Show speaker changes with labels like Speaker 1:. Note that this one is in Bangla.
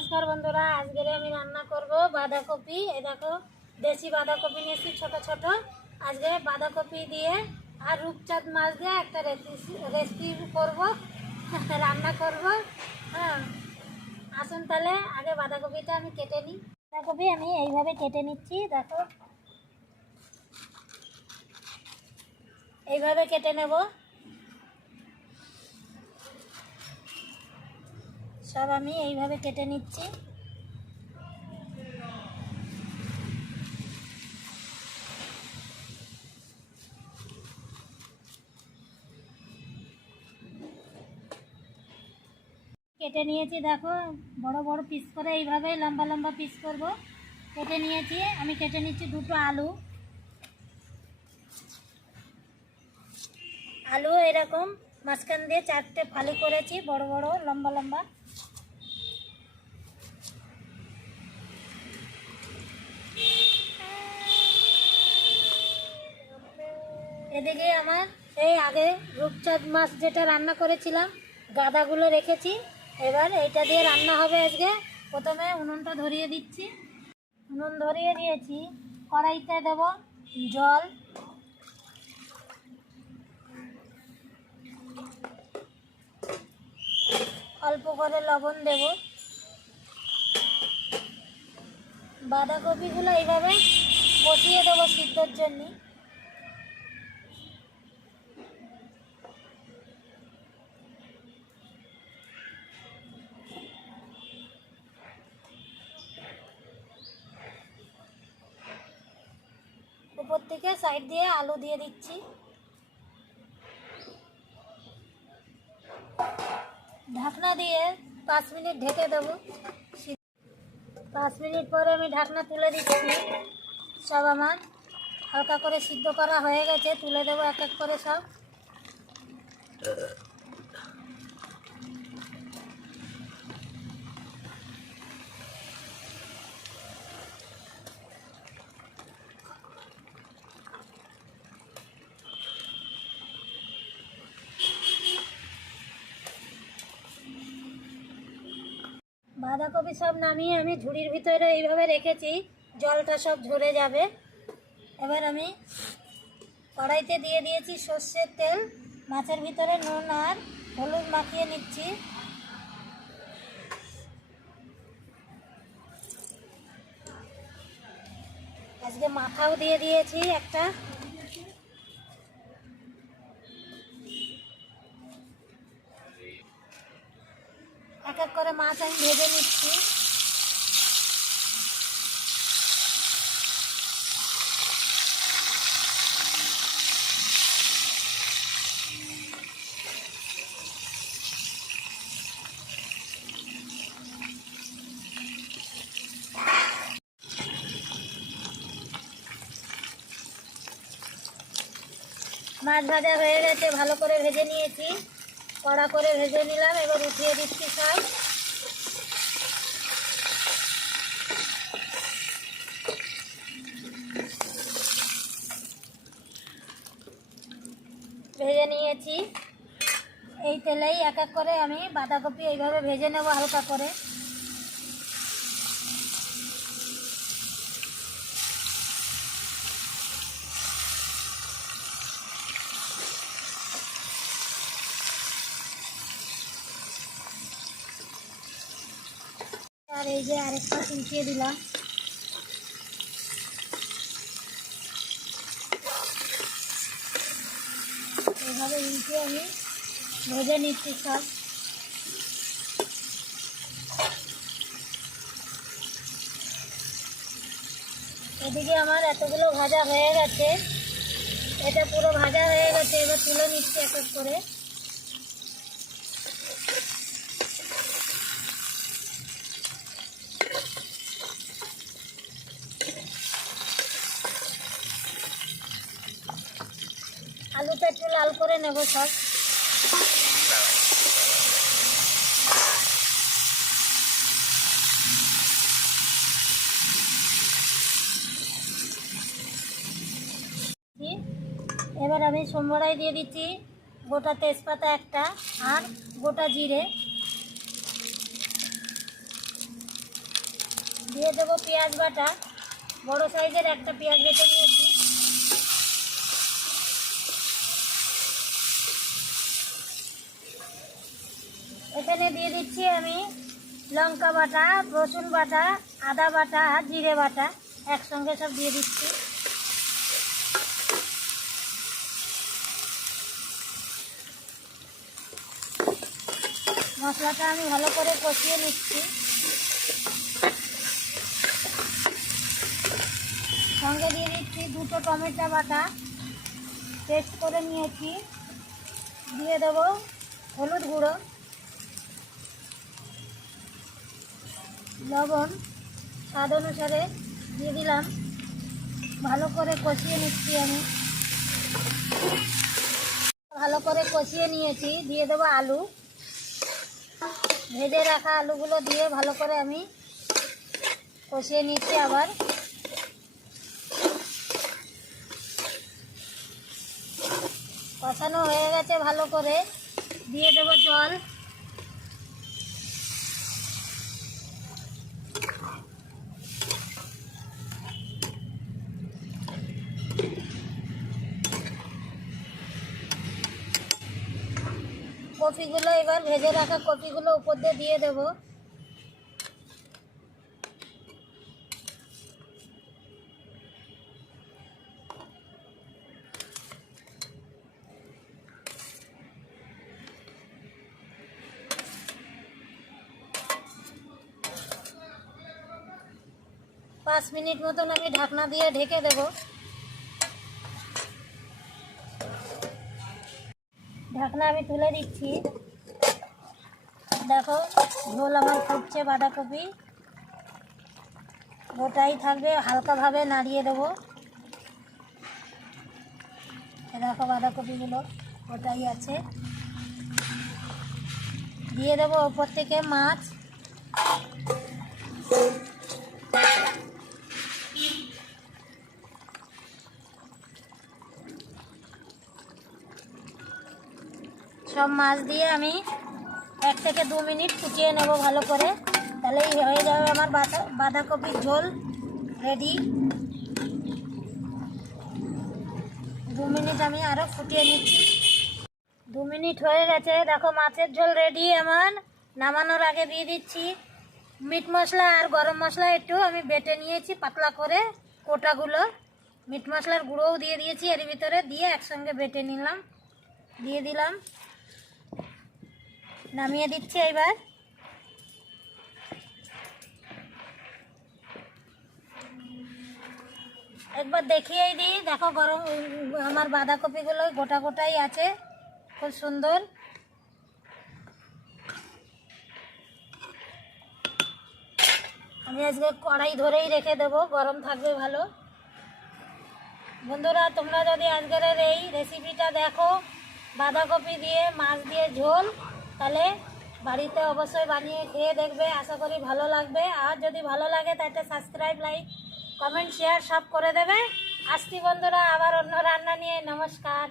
Speaker 1: নমস্কার বন্ধুরা আজকে আমি রান্না করব বাঁধাকপি। এই দেখো, দেশি বাঁধাকপি নিয়েছি ছোট ছোট। আজকে বাঁধাকপি দিয়ে আর রূপচাঁদ মাছ দিয়ে একটা রেসিপি করব, রান্না করব। হ্যাঁ আসুন তাহলে, আগে বাঁধাকপিটা আমি কেটে নিই। বাঁধাকপি আমি এইভাবে কেটে নিচ্ছি, দেখো। এইভাবে কেটে নেব। সব আমি এইভাবে কেটে নিচ্ছি। কেটে নিয়েছি, দেখো, বড় বড় পিস করে এইভাবে লম্বা লম্বা পিস করব। কেটে নিয়েছি, আমি কেটে নিচ্ছি দুটো আলু। আলু এরকম মাঝখান দিয়ে চারটে ফালি করেছি, বড় বড়, লম্বা লম্বা। এদিকে আমার এই আগে রূপচাঁদ মাছ যেটা রান্না করেছিলাম, গাদাগুলো রেখেছি। এবার এইটা দিয়ে রান্না হবে আজকে। প্রথমে উনুনটা ধরিয়ে দিচ্ছি। উনুন ধরিয়ে দিয়েছি কড়াইতে দেব জল। অল্প করে লবণ দেব। বাঁধাকপিগুলো এইভাবে বসিয়ে দেবো সিদ্ধর জন্যে। উপর থেকে সাইড দিয়ে আলু দিয়ে দিচ্ছি। ঢাকনা দিয়ে পাঁচ মিনিট ঢেকে দেবো। পাঁচ মিনিট পরে আমি ঢাকনা তুলে দিচ্ছি। সব আমার হালকা করে সিদ্ধ করা হয়ে গেছে। তুলে দেবো এক এক করে সব। বাঁধাকপি সব নামিয়ে আমি ঝুড়ির ভিতরে এইভাবে রেখেছি, জলটা সব ঝরে যাবে। এবার আমি কড়াইতে দিয়ে দিয়েছি সর্ষের তেল, মাছের ভিতরে নুন আর হলুদ মাখিয়ে নিচ্ছি। আজকে মাথাও দিয়ে দিয়েছি একটা। এক এক করে মাছ আমি ভেজে নিচ্ছি। মাছ ভাজা হয়ে গেছে, ভালো করে ভেজে নিয়েছি। কড়া করে ভেজে নিলাম, এবার উঠিয়ে দিচ্ছি সব ভেজে নিয়েছি। এই তেলেই এক এক করে আমি বাঁধাকপি এইভাবে ভেজে নেব হালকা করে। এই যে আরেকটা উল্টিয়ে দিলাম। এভাবে উল্টে আমি ভেজে নিচ্ছি সব। এদিকে আমার এতগুলো ভাজা হয়ে গেছে। এটা পুরো ভাজা হয়ে গেছে, এবার তুলে নিচ্ছি এক করে। আলুটা একটু লাল করে নেব সব। এবার আমি সোমবারাই দিয়ে দিচ্ছি গোটা তেজপাতা একটা আর গোটা জিরে। দিয়ে দেবো পেঁয়াজ বাটা। বড় সাইজের একটা পেঁয়াজ বেটে নিয়েছি। এখানে দিয়ে দিচ্ছি আমি লঙ্কা বাটা, রসুন বাটা, আদা বাটা আর জিরে বাটা। একসঙ্গে সব দিয়ে দিচ্ছি। মশলাটা আমি ভালো করে কষিয়ে নিচ্ছি। সঙ্গে দিয়ে দিচ্ছি দুটো টমেটো বাটা। পেস্ট করে নিয়েছি। দিয়ে দেবো হলুদ গুঁড়ো। লবণ, স্বাদ অনুসারে দিয়ে দিলাম। ভালো করে কষিয়ে নিচ্ছি আমি। ভালো করে কষিয়ে নিয়েছি। দিয়ে দেবো আলু। ভেজে রাখা আলুগুলো দিয়ে ভালো করে আমি কষিয়ে নিচ্ছি আবার। কষানো হয়ে গেছে ভালো করে। দিয়ে দেবো জল। কপিগুলো এবার ভেজে রাখা কপিগুলো উপর দিয়ে দিয়ে দেবো। পাঁচ মিনিট মতন আমি ঢাকনা দিয়ে ঢেকে দেবো। ঢাকনা আমি তুলে দিচ্ছি। দেখো, ঝোল আমার ফুটছে বাঁধাকপি। গোটাই থাকবে, হালকাভাবে নাড়িয়ে দেবো। দেখো বাঁধাকপিগুলো গোটাই আছে। দিয়ে দেবো ওপর থেকে মাছ। সব মাছ দিয়ে আমি এক থেকে দু মিনিট ফুটিয়ে নেব ভালো করে। তাহলেই হয়ে যাবে আমার বাঁধা, বাঁধাকপির ঝোল রেডি দু মিনিট আমি আরও ফুটিয়ে নিচ্ছি। দু মিনিট হয়ে গেছে, দেখো মাছের ঝোল রেডি আমার নামানোর আগে দিয়ে দিচ্ছি মিট মশলা আর গরম মশলা একটু। আমি বেটে নিয়েছি পাতলা করে কোটাগুলো। মিট মশলার গুঁড়োও দিয়ে দিয়েছি, এর ভিতরে দিয়ে একসঙ্গে বেটে নিলাম। দিয়ে দিলাম। নামিয়ে দিচ্ছি এবার একবার দেখিয়েই দিই। দেখো গরম, আমার বাঁধাকপিগুলো গোটা গোটাই আছে, খুব সুন্দর। আমি আজকে কড়াই ধরেই রেখে দেবো, গরম থাকবে ভালো। বন্ধুরা, তোমরা যদি আজকের এই রেসিপিটা দেখো, বাঁধাকপি দিয়ে, মাছ দিয়ে, ঝোল তাহলে বাড়িতে অবশ্যই বানিয়ে খেয়ে দেখবে, আশা করি ভালো লাগবে। আর যদি ভালো লাগে তাতে সাবস্ক্রাইব লাইক কমেন্ট শেয়ার সব করে দেবে। আসছি বন্ধুরা, আবার অন্য রান্না নিয়ে। নমস্কার।